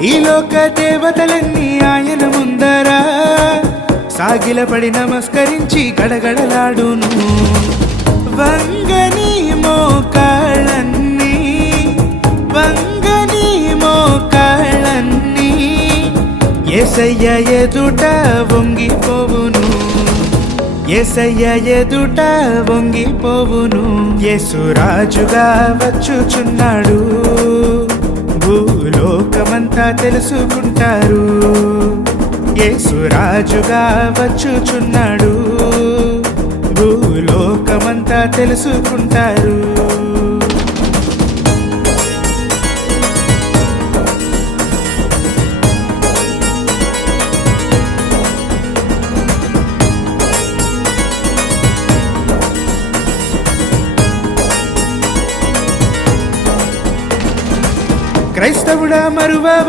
ఈ లోక దేవతలన్నీ ఆయన ముందరా సాగిలపడి నమస్కరించి గడగడలాడును. వంగని మోకాళ్ళన్నీ వంగని మోకాళ్ళన్నీ యేసయ్య ఎదుట వంగిపోవును. యేసయ్య ఎదుట వంగిపోవును. యేసురాజుగా వచ్చుచున్నాడు, భూలోకమంతా తెలుసుకుంటారు. యేసురాజుగా వచ్చుచున్నాడు, భూలోకమంతా తెలుసుకుంటారు. క్రైస్తవుడా మరువవ